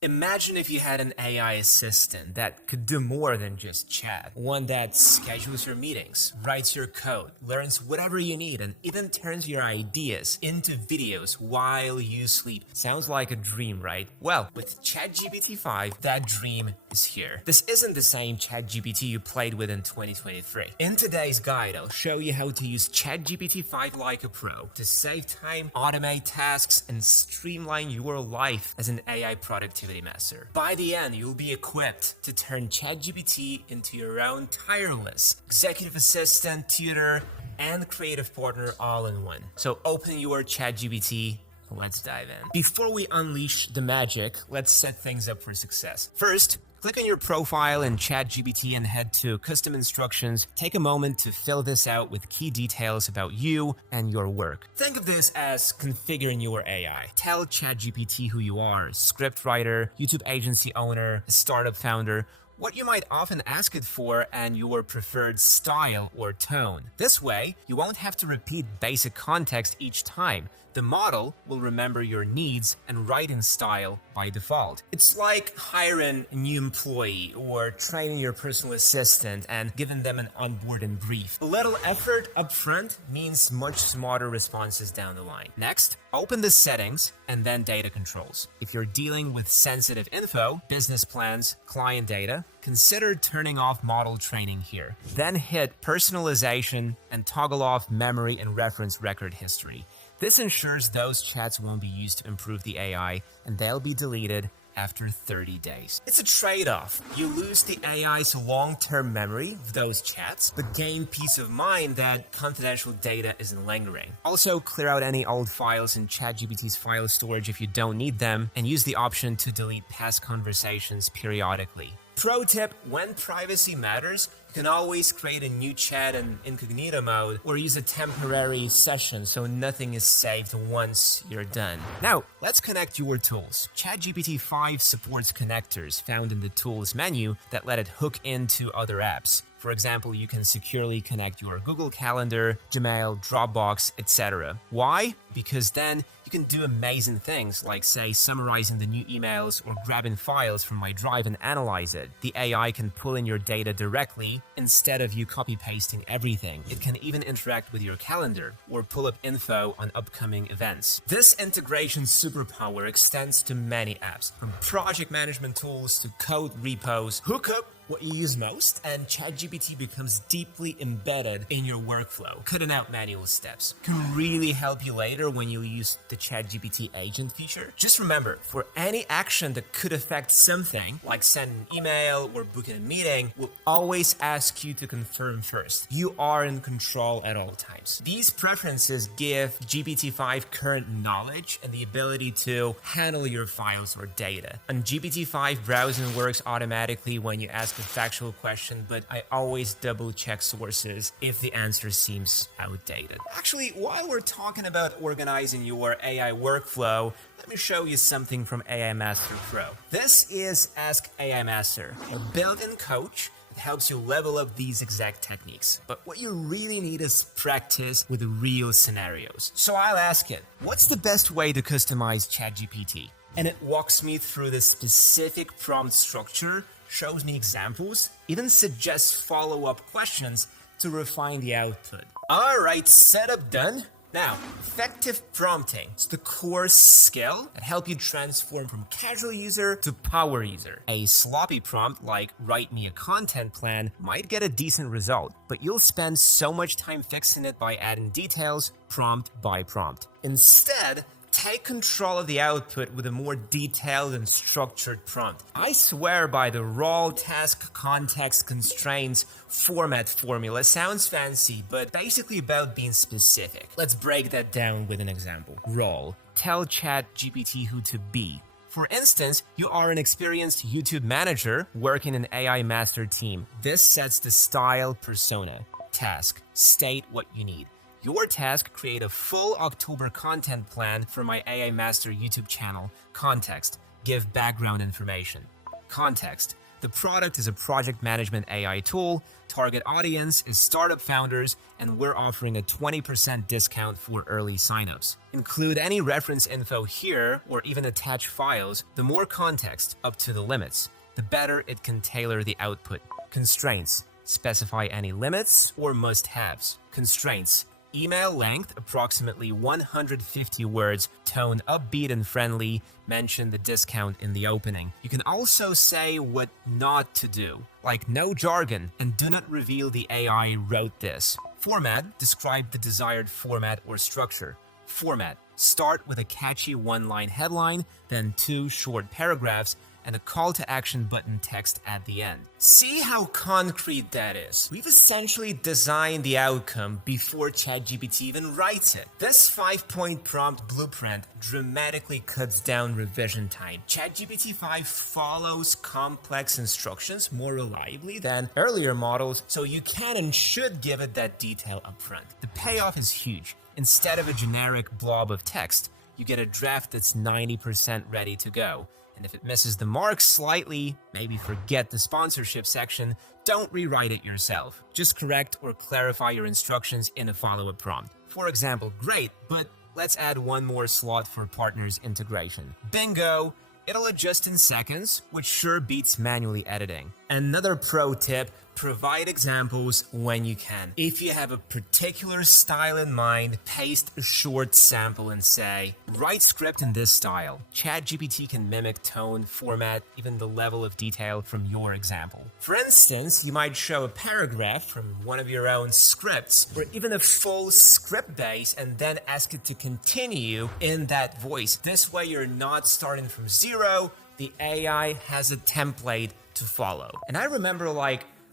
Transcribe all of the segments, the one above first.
Imagine if you had an AI assistant that could do more than just chat. One that schedules your meetings, writes your code, learns whatever you need, and even turns your ideas into videos while you sleep. Sounds like a dream, right? Well, with ChatGPT 5, that dream is here. This isn't the same ChatGPT you played with in 2023. In today's guide, I'll show you how to use ChatGPT 5 like a pro to save time, automate tasks, and streamline your life as an AI productivity master. By the end, you'll be equipped to turn ChatGPT into your own tireless executive assistant, tutor, and creative partner all in one. So open your ChatGPT. Let's dive in. Before we unleash the magic, let's set things up for success. First, click on your profile in ChatGPT and head to Custom Instructions. Take a moment to fill this out with key details about you and your work. Think of this as configuring your AI. Tell ChatGPT who you are, script writer, YouTube agency owner, a startup founder, what you might often ask it for, and your preferred style or tone. This way, you won't have to repeat basic context each time. The model will remember your needs and writing style by default. It's like hiring a new employee or training your personal assistant and giving them an onboarding brief. A little effort up front means much smarter responses down the line. Next, open the settings and then data controls. If you're dealing with sensitive info, business plans, client data, consider turning off model training here. Then hit personalization and toggle off memory and reference record history. This ensures those chats won't be used to improve the AI, and they'll be deleted after 30 days. It's a trade-off. You lose the AI's long-term memory of those chats, but gain peace of mind that confidential data isn't lingering. Also, clear out any old files in ChatGPT's file storage if you don't need them, and use the option to delete past conversations periodically. Pro tip, when privacy matters, you can always create a new chat in incognito mode or use a temporary session so nothing is saved once you're done. Now, let's connect your tools. ChatGPT 5 supports connectors found in the Tools menu that let it hook into other apps. For example, you can securely connect your Google Calendar, Gmail, Dropbox, etc. Why? Because then you can do amazing things like, say, summarizing the new emails or grabbing files from my drive and analyze it. The AI can pull in your data directly instead of you copy-pasting everything. It can even interact with your calendar or pull up info on upcoming events. This integration superpower extends to many apps, from project management tools to code repos. Hook up what you use most, and ChatGPT becomes deeply embedded in your workflow, cutting out manual steps. Can really help you later when you use the ChatGPT agent feature. Just remember, for any action that could affect something, like sending an email or booking a meeting, we'll always ask you to confirm first. You are in control at all times. These preferences give GPT-5 current knowledge and the ability to handle your files or data. On GPT-5, browsing works automatically when you ask a factual question, but I always double check sources if the answer seems outdated. Actually, while we're talking about organizing your AI workflow, let me show you something from AI Master Pro. This is Ask AI Master, a built-in coach that helps you level up these exact techniques. But what you really need is practice with real scenarios. So I'll ask it, what's the best way to customize ChatGPT? And it walks me through the specific prompt structure, shows me examples, even suggests follow-up questions to refine the output. Alright, setup done. Now, effective prompting is the core skill that helps you transform from casual user to power user. A sloppy prompt like write me a content plan might get a decent result, but you'll spend so much time fixing it by adding details prompt by prompt. Instead, take control of the output with a more detailed and structured prompt. I swear by the raw task context constraints format formula. Sounds fancy, but basically about being specific. Let's break that down with an example. Role. Tell ChatGPT who to be. For instance, you are an experienced YouTube manager working in an AI master team. This sets the style persona. Task. State what you need. Your task, create a full October content plan for my AI Master YouTube channel. Context, give background information. Context, The product is a project management AI tool. Target audience is startup founders, and we're offering a 20% discount for early signups. Include any reference info here or even attach files. The more context, up to the limits, the better it can tailor the output. Constraints. Specify any limits or must-haves. Constraints. Email length, approximately 150 words, tone upbeat and friendly, mention the discount in the opening. You can also say what not to do, like no jargon, and do not reveal the AI wrote this. Format, describe the desired format or structure. Format, start with a catchy one-line headline, then 2 short paragraphs, and a call to action button text at the end. See how concrete that is? We've essentially designed the outcome before ChatGPT even writes it. This 5-point prompt blueprint dramatically cuts down revision time. ChatGPT 5 follows complex instructions more reliably than earlier models, so you can and should give it that detail upfront. The payoff is huge. Instead of a generic blob of text, you get a draft that's 90% ready to go. And if it misses the mark slightly, maybe forget the sponsorship section, don't rewrite it yourself. Just correct or clarify your instructions in a follow-up prompt. For example, great, but let's add one more slot for partners integration. Bingo! It'll adjust in seconds, which sure beats manually editing. Another pro tip, provide examples when you can. If you have a particular style in mind, paste a short sample and say, write script in this style. ChatGPT can mimic tone, format, even the level of detail from your example. For instance, you might show a paragraph from one of your own scripts, or even a full script base, and then ask it to continue in that voice. This way you're not starting from zero, the AI has a template to follow. And I remember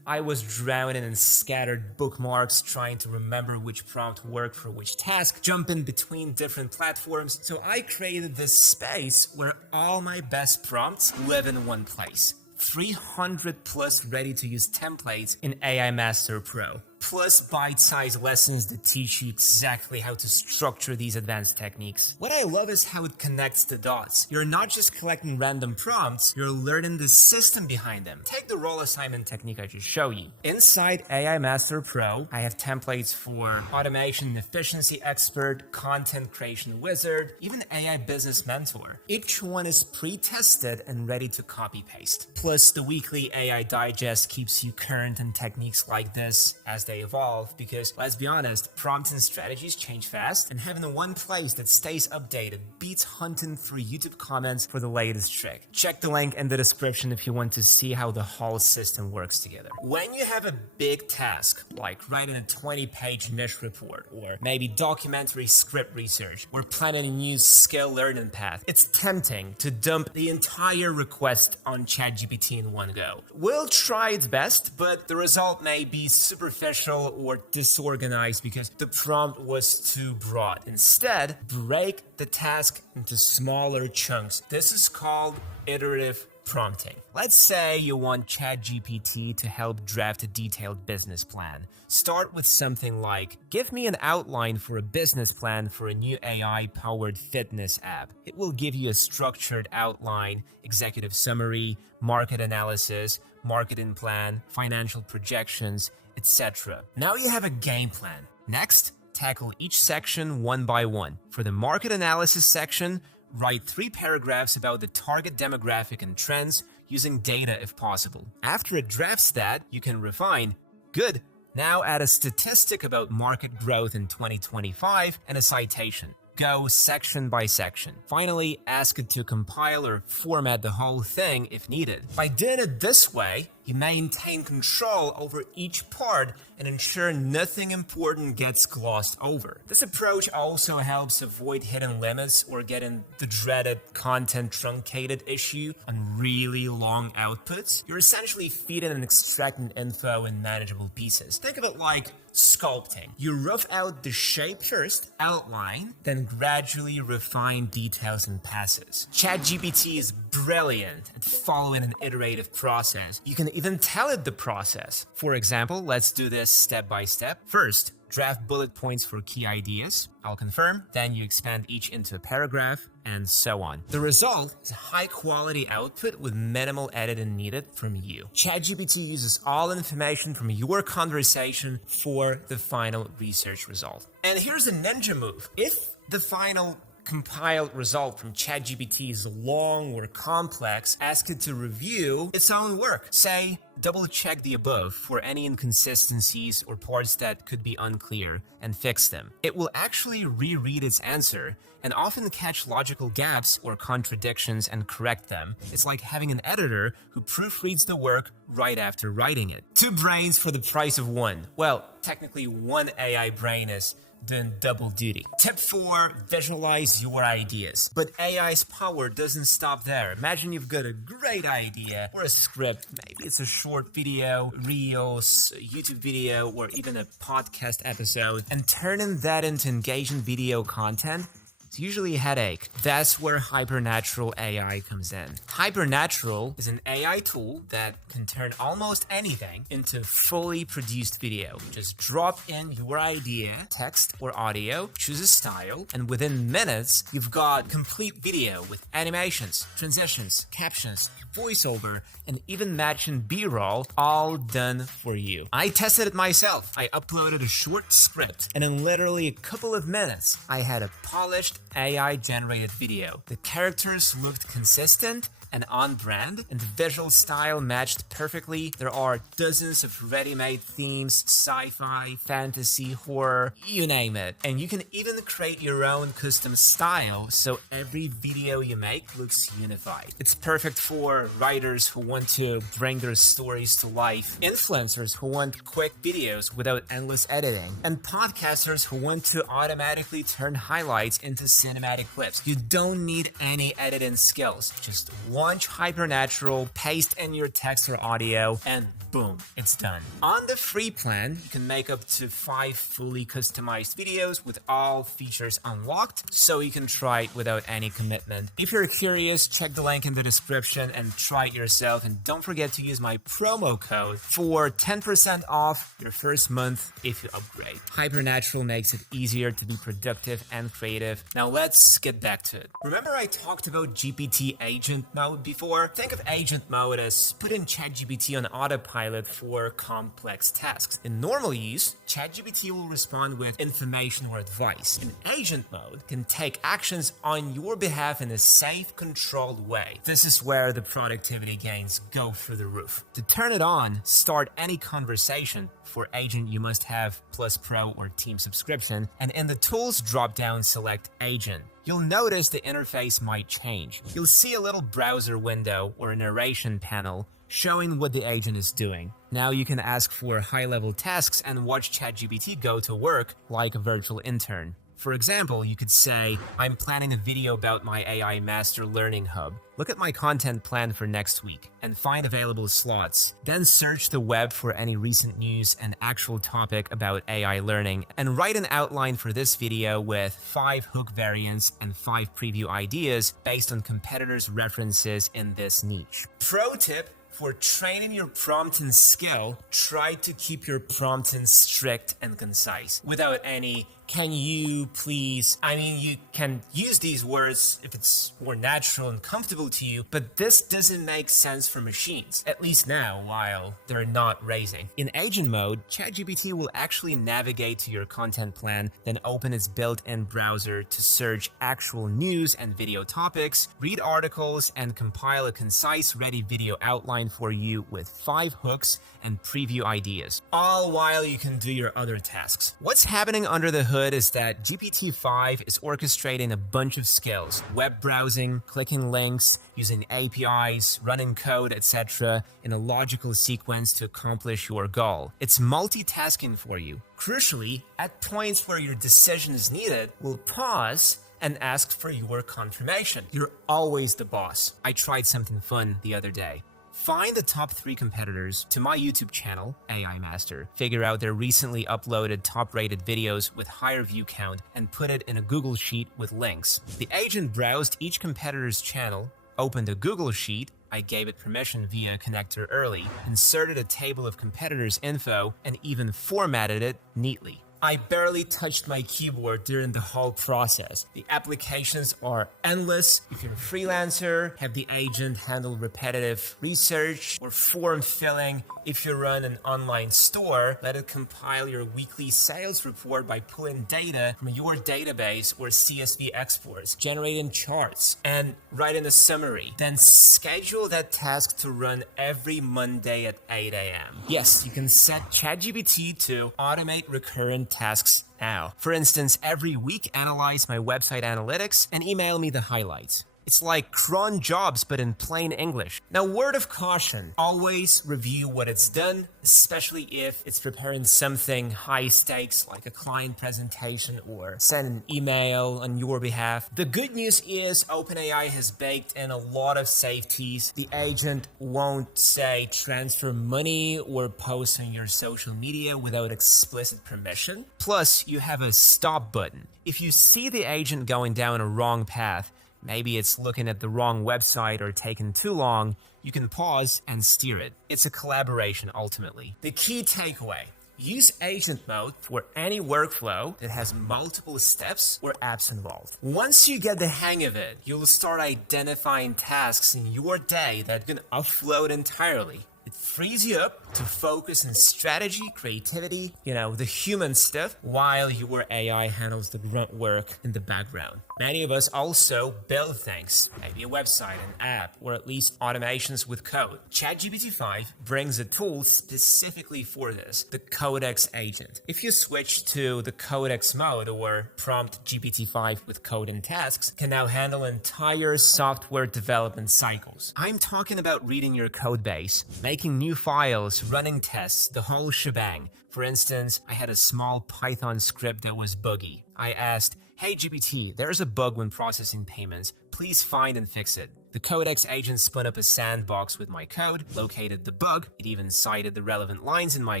I was drowning in scattered bookmarks trying to remember which prompt worked for which task, jumping between different platforms. So I created this space where all my best prompts live in one place. 300 plus ready-to-use templates in AI Master Pro, plus bite-sized lessons that teach you exactly how to structure these advanced techniques. What I love is how it connects the dots. You're not just collecting random prompts, you're learning the system behind them. Take the role assignment technique I just showed you. Inside AI Master Pro, I have templates for automation and efficiency expert, content creation wizard, even AI business mentor. Each one is pre-tested and ready to copy-paste. Plus, the weekly AI digest keeps you current on techniques like this as they evolve, because let's be honest, prompts and strategies change fast, and having the one place that stays updated beats hunting through YouTube comments for the latest trick. Check the link in the description if you want to see how the whole system works together. When you have a big task, like writing a 20-page niche report, or maybe documentary script research, or planning a new skill learning path, it's tempting to dump the entire request on ChatGPT in one go. We'll try its best, but the result may be superficial or disorganized because the prompt was too broad. Instead, break the task into smaller chunks. This is called iterative prompting. Let's say you want ChatGPT to help draft a detailed business plan. Start with something like, give me an outline for a business plan for a new AI-powered fitness app. It will give you a structured outline, executive summary, market analysis, marketing plan, financial projections, etc. Now you have a game plan. Next, tackle each section one by one. For the market analysis section, write 3 paragraphs about the target demographic and trends using data if possible. After it drafts that, you can refine. Good. Now add a statistic about market growth in 2025 and a citation. Go section by section. Finally, ask it to compile or format the whole thing if needed. By doing it this way, you maintain control over each part and ensure nothing important gets glossed over. This approach also helps avoid hidden limits or getting the dreaded content truncated issue on really long outputs. You're essentially feeding and extracting info in manageable pieces. Think of it like sculpting. You rough out the shape first, outline, then gradually refine details and passes. ChatGPT is brilliant at following an iterative process. You can even tell it the process. For example, let's do this step by step. First, draft bullet points for key ideas. I'll confirm. Then you expand each into a paragraph, and so on. The result is a high-quality output with minimal editing needed from you. ChatGPT uses all information from your conversation for the final research result. And here's a ninja move. If the final compiled result from ChatGPT is long or complex, ask it to review its own work. Say, double-check the above for any inconsistencies or parts that could be unclear and fix them. It will actually reread its answer and often catch logical gaps or contradictions and correct them. It's like having an editor who proofreads the work right after writing it. 2 brains for the price of 1. Well, technically 1 AI brain is doing double duty. Tip 4, visualize your ideas. But AI's power doesn't stop there. Imagine you've got a great idea or a script, maybe it's a short video, reels, YouTube video, or even a podcast episode, and turning that into engaging video content. It's usually a headache. That's where Hypernatural AI comes in. Hypernatural is an AI tool that can turn almost anything into fully produced video. Just drop in your idea, text or audio, choose a style, and within minutes, you've got complete video with animations, transitions, captions, voiceover, and even matching B-roll, all done for you. I tested it myself. I uploaded a short script, and in literally a couple of minutes, I had a polished AI-generated video. The characters looked consistent and on brand, and the visual style matched perfectly. There are dozens of ready-made themes, sci-fi, fantasy, horror, you name it. And you can even create your own custom style, so every video you make looks unified. It's perfect for writers who want to bring their stories to life, influencers who want quick videos without endless editing, and podcasters who want to automatically turn highlights into cinematic clips. You don't need any editing skills. Just launch Hypernatural, paste in your text or audio, and boom, it's done. On the free plan, you can make up to 5 fully customized videos with all features unlocked, so you can try it without any commitment. If you're curious, check the link in the description and try it yourself, and don't forget to use my promo code for 10% off your first month if you upgrade. Hypernatural makes it easier to be productive and creative. Now let's get back to it. Remember I talked about GPT agent mode before? Think of agent mode as putting ChatGPT on autopilot for complex tasks. In normal use, ChatGPT will respond with information or advice. In agent mode, can take actions on your behalf in a safe, controlled way. This is where the productivity gains go through the roof. To turn it on, start any conversation. For agent, you must have Plus Pro or Team subscription, and in the Tools drop-down, select Agent. You'll notice the interface might change. You'll see a little browser window or a narration panel showing what the agent is doing. Now you can ask for high-level tasks and watch ChatGPT go to work like a virtual intern. For example, you could say, I'm planning a video about my AI Master Learning Hub. Look at my content plan for next week and find available slots. Then search the web for any recent news and actual topic about AI learning, and write an outline for this video with 5 hook variants and 5 preview ideas based on competitors' references in this niche. Pro tip: for training your prompting skill, try to keep your prompting strict and concise, without any can you please. I mean, you can use these words if it's more natural and comfortable to you, but this doesn't make sense for machines, at least now while they're not racing. In agent mode, ChatGPT will actually navigate to your content plan, then open its built-in browser to search actual news and video topics, read articles, and compile a concise, ready video outline for you with 5 hooks and preview ideas, all while you can do your other tasks. What's happening under the hood is that GPT-5 is orchestrating a bunch of skills: web browsing, clicking links, using APIs, running code, etc. in a logical sequence to accomplish your goal. It's multitasking for you. Crucially, at points where your decision is needed, we'll pause and ask for your confirmation. You're always the boss. I tried something fun the other day. Find the top 3 competitors to my YouTube channel, AI Master. Figure out their recently uploaded top-rated videos with higher view count and put it in a Google Sheet with links. The agent browsed each competitor's channel, opened a Google Sheet, I gave it permission via connector early, inserted a table of competitors' info, and even formatted it neatly. I barely touched my keyboard during the whole process. The applications are endless. If you're a freelancer, have the agent handle repetitive research or form filling. If you run an online store, let it compile your weekly sales report by pulling data from your database or CSV exports, generating charts, and writing a summary. Then schedule that task to run every Monday at 8 a.m. Yes, you can set ChatGPT to automate recurrent tasks now. For instance, every week analyze my website analytics and email me the highlights. It's like cron jobs, but in plain English. Now, word of caution, always review what it's done, especially if it's preparing something high stakes like a client presentation or send an email on your behalf. The good news is OpenAI has baked in a lot of safeties. The agent won't say transfer money or post on your social media without explicit permission. Plus, you have a stop button. If you see the agent going down a wrong path, maybe it's looking at the wrong website or taking too long, you can pause and steer it. It's a collaboration ultimately. The key takeaway, use agent mode for any workflow that has multiple steps or apps involved. Once you get the hang of it, you'll start identifying tasks in your day that can offload entirely. It frees you up to focus on strategy, creativity, the human stuff, while your AI handles the grunt work in the background. Many of us also build things, maybe a website, an app, or at least automations with code. ChatGPT 5 brings a tool specifically for this, the Codex agent. If you switch to the Codex mode or prompt GPT-5 with code and tasks, can now handle entire software development cycles. I'm talking about reading your code base, making new files, running tests, the whole shebang. For instance, I had a small Python script that was buggy. I asked, "Hey GPT, there's a bug when processing payments. Please find and fix it." The Codex agent spun up a sandbox with my code, located the bug, it even cited the relevant lines in my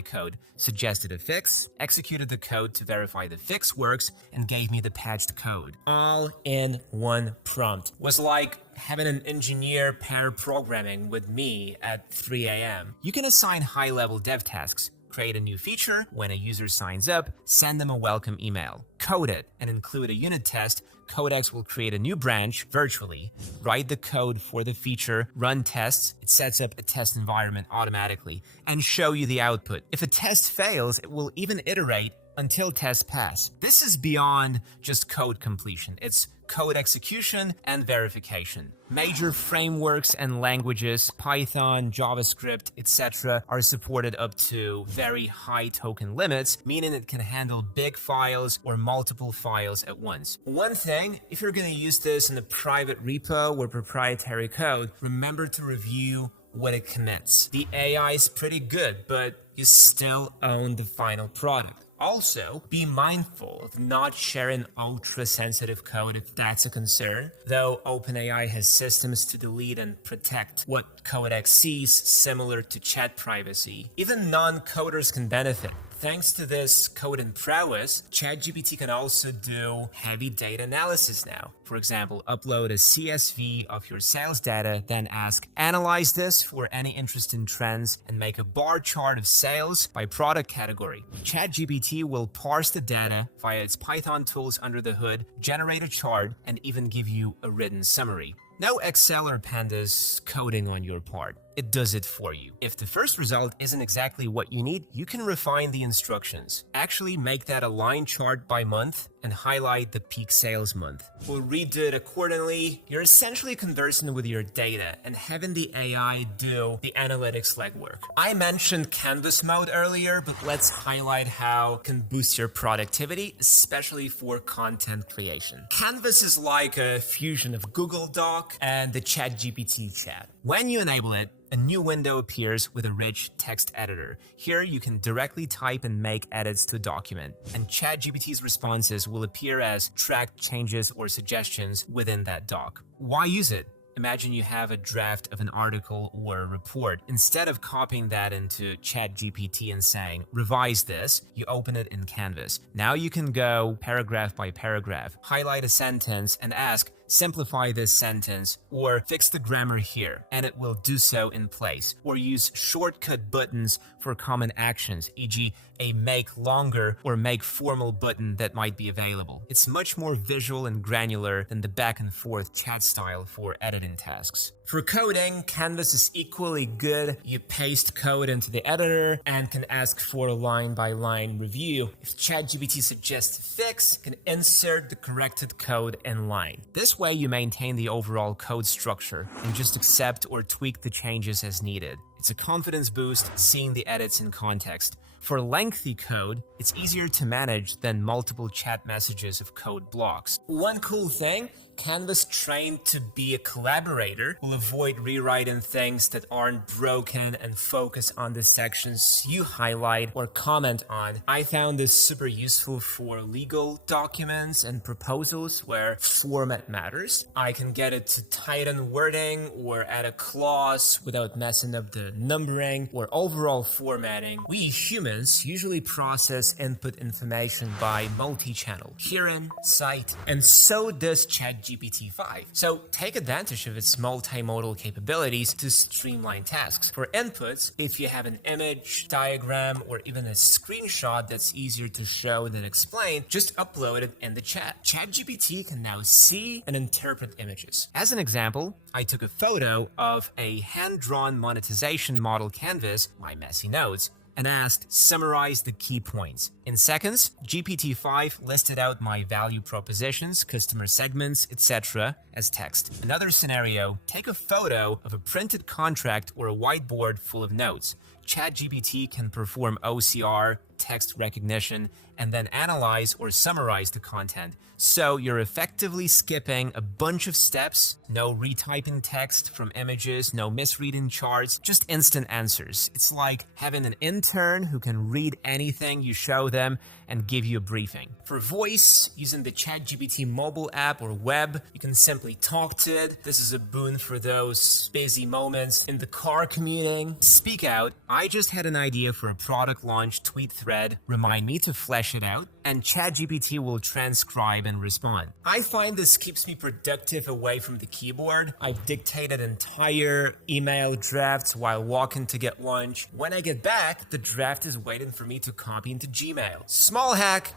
code, suggested a fix, executed the code to verify the fix works, and gave me the patched code. All in one prompt. Was like having an engineer pair programming with me at 3 a.m. You can assign high-level dev tasks. Create a new feature when a user signs up, send them a welcome email. Code it and include a unit test. Codex will create a new branch virtually, write the code for the feature, run tests, it sets up a test environment automatically, and show you the output. If a test fails, it will even iterate until tests pass. This is beyond just code completion. It's code execution and verification. Major frameworks and languages, Python, JavaScript, etc., are supported up to very high token limits, meaning it can handle big files or multiple files at once. One thing, if you're going to use this in a private repo or proprietary code, remember to review what it commits. The AI is pretty good, but you still own the final product. Also, be mindful of not sharing ultra-sensitive code if that's a concern, though OpenAI has systems to delete and protect what Codex sees, similar to chat privacy. Even non-coders can benefit. Thanks to this code and prowess, ChatGPT can also do heavy data analysis now. For example, upload a CSV of your sales data, then ask, analyze this for any interesting trends, and make a bar chart of sales by product category. ChatGPT will parse the data via its Python tools under the hood, generate a chart, and even give you a written summary. No Excel or Pandas coding on your part. It does it for you. If the first result isn't exactly what you need, you can refine the instructions. Actually make that a line chart by month and highlight the peak sales month. We'll redo it accordingly. You're essentially conversing with your data and having the AI do the analytics legwork. I mentioned Canvas mode earlier, but let's highlight how it can boost your productivity, especially for content creation. Canvas is like a fusion of Google Doc and the ChatGPT chat. When you enable it, a new window appears with a rich text editor. Here you can directly type and make edits to a document, and ChatGPT's responses will appear as tracked changes or suggestions within that doc. Why use it? Imagine you have a draft of an article or a report. Instead of copying that into ChatGPT and saying, revise this, you open it in Canvas. Now you can go paragraph by paragraph, highlight a sentence, and ask, simplify this sentence, or fix the grammar here, and it will do so in place. Or use shortcut buttons for common actions, e.g. a make longer or make formal button that might be available. It's much more visual and granular than the back and forth chat style for editing tasks. For coding, Canvas is equally good. You paste code into the editor and can ask for a line-by-line review. If ChatGPT suggests a fix, you can insert the corrected code in line. This way you maintain the overall code structure and just accept or tweak the changes as needed. It's a confidence boost seeing the edits in context. For lengthy code, it's easier to manage than multiple chat messages of code blocks. One cool thing, Canvas trained to be a collaborator will avoid rewriting things that aren't broken and focus on the sections you highlight or comment on. I found this super useful for legal documents and proposals where format matters. I can get it to tighten wording or add a clause without messing up the numbering or overall formatting. We humans usually process input information by multi-channel, hearing, sight, and so does ChatGPT-5. So take advantage of its multimodal capabilities to streamline tasks. For inputs, if you have an image, diagram, or even a screenshot that's easier to show than explain, just upload it in the chat. ChatGPT can now see and interpret images. As an example, I took a photo of a hand-drawn monetization model canvas, my messy notes, and asked, summarize the key points. In seconds, GPT-5 listed out my value propositions, customer segments, etc. as text. Another scenario, take a photo of a printed contract or a whiteboard full of notes. ChatGPT can perform OCR, text recognition, and then analyze or summarize the content. So you're effectively skipping a bunch of steps, no retyping text from images, no misreading charts, just instant answers. It's like having an intern who can read anything you show them and give you a briefing. For voice, using the ChatGPT mobile app or web, you can simply talk to it. This is a boon for those busy moments in the car commuting. Speak out. I just had an idea for a product launch tweet thread. Remind me to flesh it out, and ChatGPT will transcribe and respond. I find this keeps me productive away from the keyboard. I've dictated entire email drafts while walking to get lunch. When I get back, the draft is waiting for me to copy into Gmail. Small hack,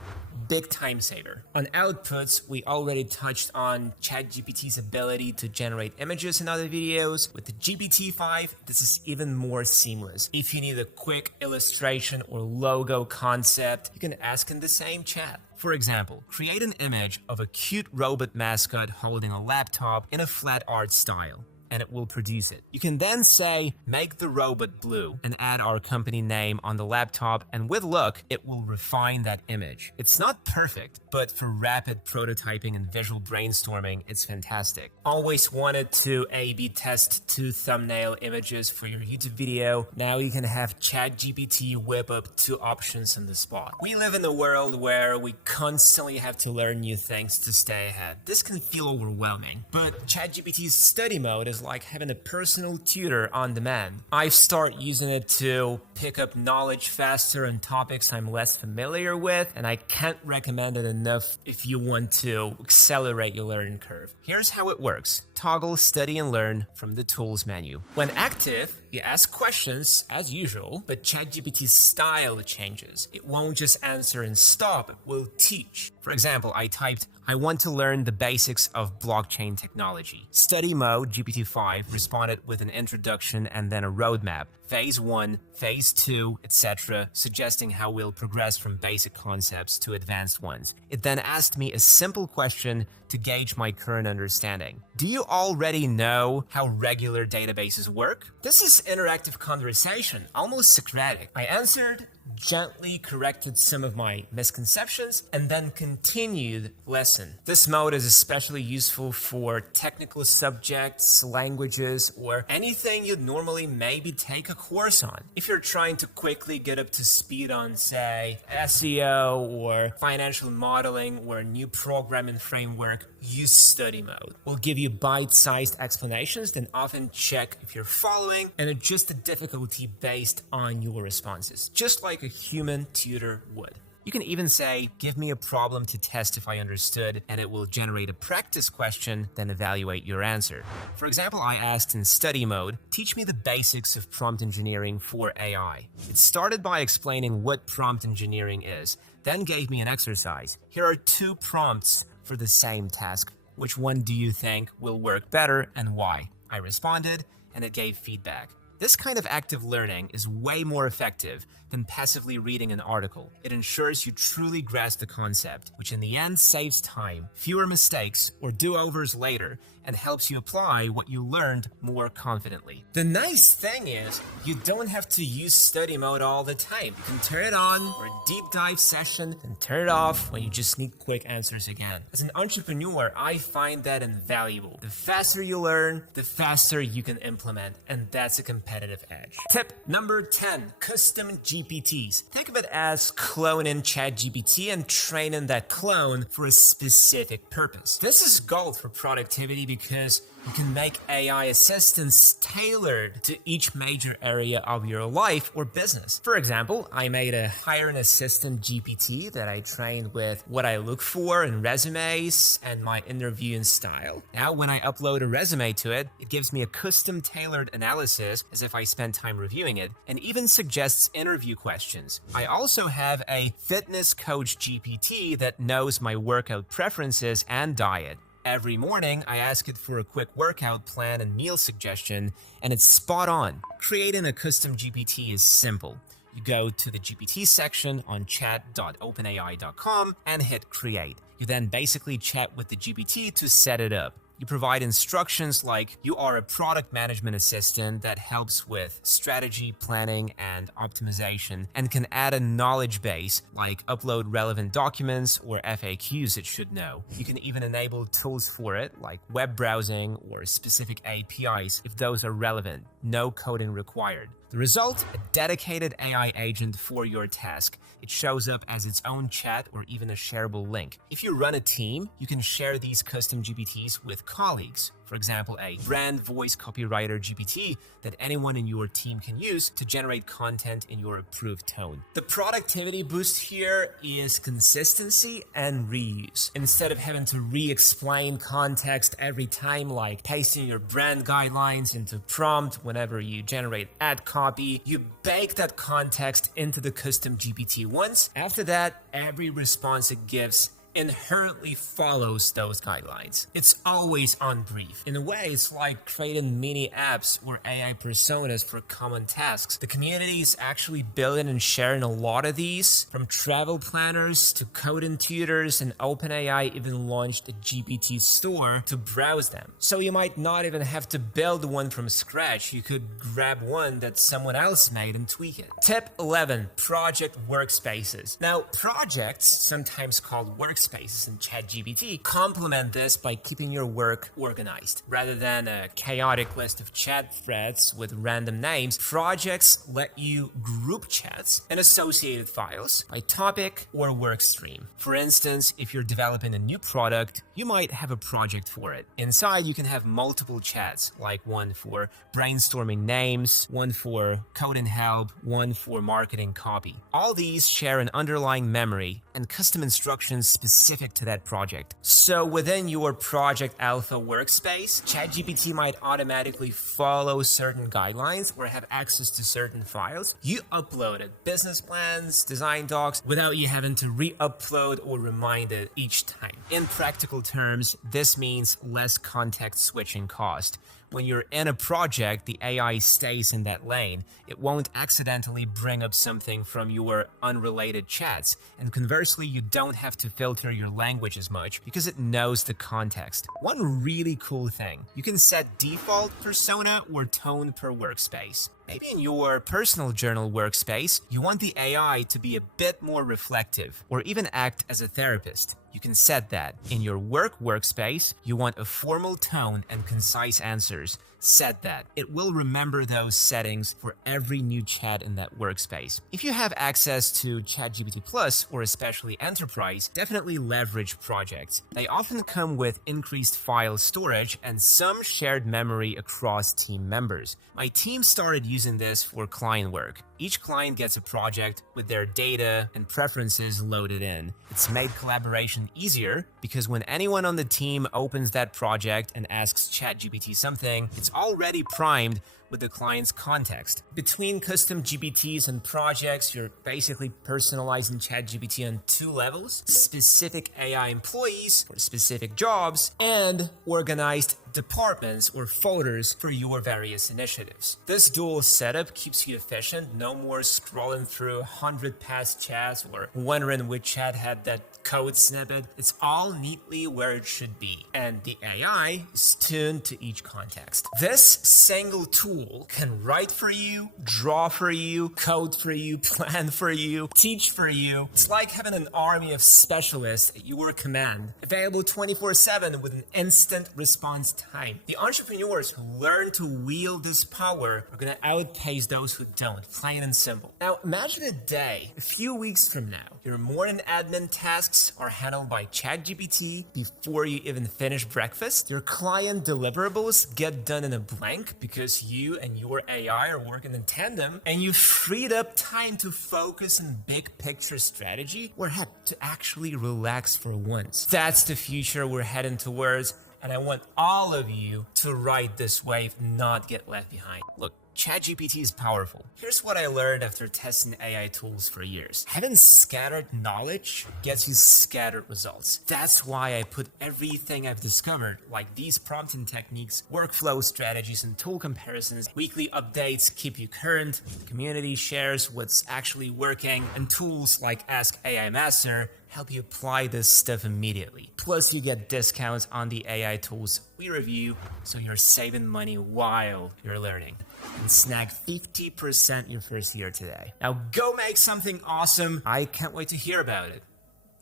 big time saver. On outputs, we already touched on ChatGPT's ability to generate images in other videos. With the GPT-5, this is even more seamless. If you need a quick illustration or logo concept, you can ask in the same chat. For example, create an image of a cute robot mascot holding a laptop in a flat art style, and it will produce it. You can then say, make the robot blue, and add our company name on the laptop, and with luck, it will refine that image. It's not perfect, but for rapid prototyping and visual brainstorming, it's fantastic. Always wanted to A/B test 2 thumbnail images for your YouTube video. Now you can have ChatGPT whip up 2 options on the spot. We live in a world where we constantly have to learn new things to stay ahead. This can feel overwhelming, but ChatGPT's study mode is like having a personal tutor on demand. I start using it to pick up knowledge faster on topics I'm less familiar with, and I can't recommend it enough if you want to accelerate your learning curve. Here's how it works. Toggle study and learn from the tools menu. When active, you ask questions as usual, but ChatGPT's style changes. It won't just answer and stop, it will teach. For example, I typed, I want to learn the basics of blockchain technology. Study mode, GPT-5, responded with an introduction and then a roadmap. Phase 1, Phase 2, etc., suggesting how we'll progress from basic concepts to advanced ones. It then asked me a simple question to gauge my current understanding. Do you already know how regular databases work? This is interactive conversation, almost Socratic. I answered, gently corrected some of my misconceptions, and then continued lesson. This mode is especially useful for technical subjects, languages, or anything you'd normally maybe take a course on. If you're trying to quickly get up to speed on, say, SEO or financial modeling or a new programming framework, use study mode. We'll give you bite-sized explanations, then often check if you're following and adjust the difficulty based on your responses, just like a human tutor would. You can even say, give me a problem to test if I understood, and it will generate a practice question, then evaluate your answer. For example, I asked in study mode, teach me the basics of prompt engineering for AI. It started by explaining what prompt engineering is, then gave me an exercise. Here are 2 prompts for the same task. Which one do you think will work better and why? I responded, and it gave feedback. This kind of active learning is way more effective than passively reading an article. It ensures you truly grasp the concept, which in the end saves time, fewer mistakes or do-overs later, and helps you apply what you learned more confidently. The nice thing is, you don't have to use study mode all the time. You can turn it on for a deep dive session and turn it off when you just need quick answers again. As an entrepreneur, I find that invaluable. The faster you learn, the faster you can implement, and that's a competitive edge. Tip number 10, custom GPTs. Think of it as cloning ChatGPT and training that clone for a specific purpose. This is gold for productivity because you can make AI assistants tailored to each major area of your life or business. For example, I made a hire an assistant GPT that I trained with what I look for in resumes and my interviewing style. Now, when I upload a resume to it, it gives me a custom tailored analysis as if I spent time reviewing it, and even suggests interview questions. I also have a fitness coach GPT that knows my workout preferences and diet. Every morning, I ask it for a quick workout plan and meal suggestion, and it's spot on. Creating a custom GPT is simple. You go to the GPT section on chat.openai.com and hit create. You then basically chat with the GPT to set it up. You provide instructions like you are a product management assistant that helps with strategy, planning, and optimization, and can add a knowledge base like upload relevant documents or FAQs it should know. You can even enable tools for it like web browsing or specific APIs if those are relevant. No coding required. The result? A dedicated AI agent for your task. It shows up as its own chat or even a shareable link. If you run a team, you can share these custom GPTs with colleagues. For example, a brand voice copywriter GPT that anyone in your team can use to generate content in your approved tone. The productivity boost here is consistency and reuse. Instead of having to re-explain context every time, like pasting your brand guidelines into prompt whenever you generate ad copy, you bake that context into the custom GPT once. After that, every response it gives inherently follows those guidelines. It's always on brief. In a way, it's like creating mini apps or AI personas for common tasks. The community is actually building and sharing a lot of these, from travel planners to coding tutors, and OpenAI even launched a GPT store to browse them. So you might not even have to build one from scratch. You could grab one that someone else made and tweak it. Tip 11, project workspaces. Now, projects, sometimes called workspaces in ChatGPT, complement this by keeping your work organized. Rather than a chaotic list of chat threads with random names, projects let you group chats and associated files by topic or work stream. For instance, if you're developing a new product, you might have a project for it. Inside, you can have multiple chats, like one for brainstorming names, one for coding help, one for marketing copy. All these share an underlying memory and custom instructions specific to that project. So within your Project Alpha workspace, ChatGPT might automatically follow certain guidelines or have access to certain files. You uploaded business plans, design docs, without you having to re-upload or remind it each time. In practical terms, this means less context switching cost. When you're in a project, the AI stays in that lane. It won't accidentally bring up something from your unrelated chats. And conversely, you don't have to filter your language as much because it knows the context. One really cool thing, you can set default persona or tone per workspace. Maybe in your personal journal workspace, you want the AI to be a bit more reflective or even act as a therapist. You can set that. In your work workspace, you want a formal tone and concise answers. set that. It will remember those settings for every new chat in that workspace. If you have access to ChatGPT Plus or especially Enterprise, definitely leverage projects. They often come with increased file storage and some shared memory across team members. My team started using this for client work. Each client gets a project with their data and preferences loaded in. It's made collaboration easier because when anyone on the team opens that project and asks ChatGPT something, it's already primed with the client's context. Between custom GPTs and projects, you're basically personalizing ChatGPT on two levels: specific AI employees for specific jobs and organized departments or folders for your various initiatives. This dual setup keeps you efficient. No more scrolling through 100 past chats or wondering which chat had that code snippet. It's all neatly where it should be, and the AI is tuned to each context. This single tool can write for you, draw for you, code for you, plan for you, teach for you. It's like having an army of specialists at your command, available 24/7 with an instant response time. The entrepreneurs who learn to wield this power are going to outpace those who don't, plain and simple. Now, imagine a day, a few weeks from now, your morning admin tasks are handled by ChatGPT before you even finish breakfast. Your client deliverables get done in a blink because you and your AI are working in tandem, and you freed up time to focus on big picture strategy, or heck, to actually relax for once. That's the future we're heading towards, and I want all of you to ride this wave, not get left behind. Look, ChatGPT is powerful. Here's what I learned after testing AI tools for years. Having scattered knowledge gets you scattered results. That's why I put everything I've discovered, like these prompting techniques, workflow strategies, and tool comparisons. Weekly updates keep you current, the community shares what's actually working, and tools like Ask AI Master help you apply this stuff immediately. Plus, you get discounts on the AI tools we review, so you're saving money while you're learning. And snag 50% your first year today. Now go make something awesome. I can't wait to hear about it.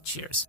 Cheers.